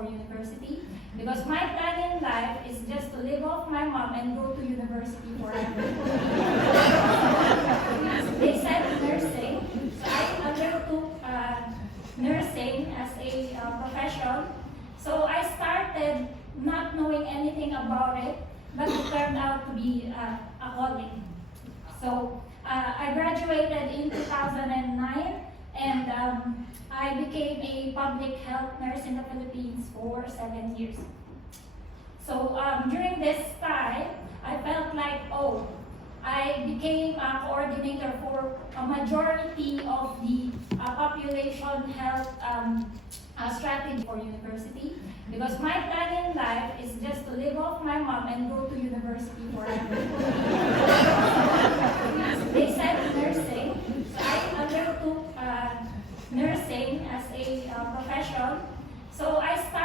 for university because my plan in life is just to live off my mom and go to university forever. They said nursing, so I undertook nursing as a profession. So I started not knowing anything about it, but it turned out to be a calling. So I graduated in 2009 and I became a public health nurse in the Philippines for 7 years. So during this time, I felt like, I became a coordinator for a majority of the population health strategy for university because my plan in life is just to live off my mom and go to university forever. They said nursing, so I undertook nursing as a profession. So I started